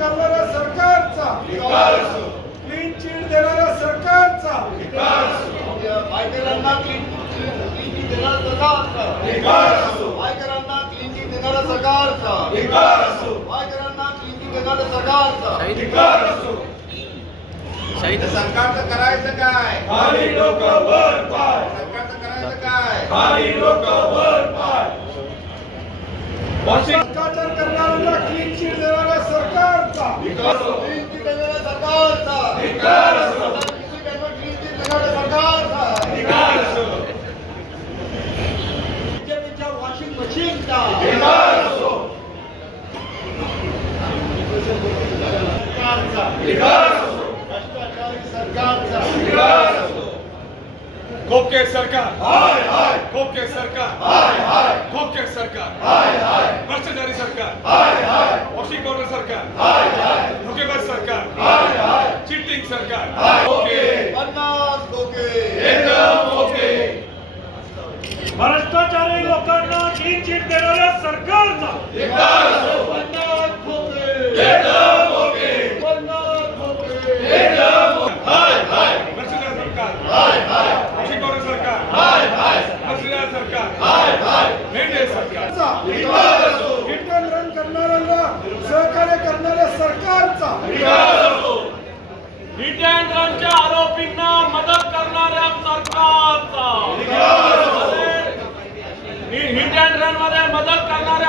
करणाऱ्या सरकारचा, clean chit देणाऱ्या सरकारचा, बायकरांना क्लीन चिट देणाऱ्या सरकारचा, बायकरांना क्लीन चिट देणाऱ्या सरकारचा, बायकरांना क्लीन चिट देणाऱ्या सरकारचा सरकारचं करायचं काय? खाली डोकं वर पाय, सरकारचं करायचं काय? खाली डोकं वर पाय. भ्रष्टाचार करणाऱ्यांना क्लीन चिट देणाऱ्या सरकारचा, क्लीन चिट देणाऱ्या सरकारचा, क्लीन चिट देणाऱ्या सरकारचा, बीजेपीच्या वॉशिंग मशीनचा खोके सरकार, हाय हाय, खोके सरकार, हाय हाय, खोके सरकार, हाय हाय, भ्रष्टाचारी सरकार, हाय हाय, वॉशिंग पावडर सरकार, हाय हाय, धोकेबाज सरकार, हाय हाय, चीटिंग सरकार, हाय ओके, 50 खोके, एकदम ओके. भ्रष्टाचारी लोकांना क्लीन चिट देणाऱ्या सरकारचा 50 खोके, एकदम ओके, 50 खोके, एकदम हाय हाय, भ्रष्टाचारी सरकार, हाय हाय, वॉशिंग पावडर सरकार, हाय हाय, भ्रष्टाचारी सरकार, हाय हाय, मेंढे सरकार, हिट अँड रन करणाऱ्यांना सहकार्य करणाऱ्या सरकारचा, हिट अँड रनच्या आरोपींना मदत करणाऱ्या सरकारचा, हिट अँड रन मध्ये मदत करणाऱ्या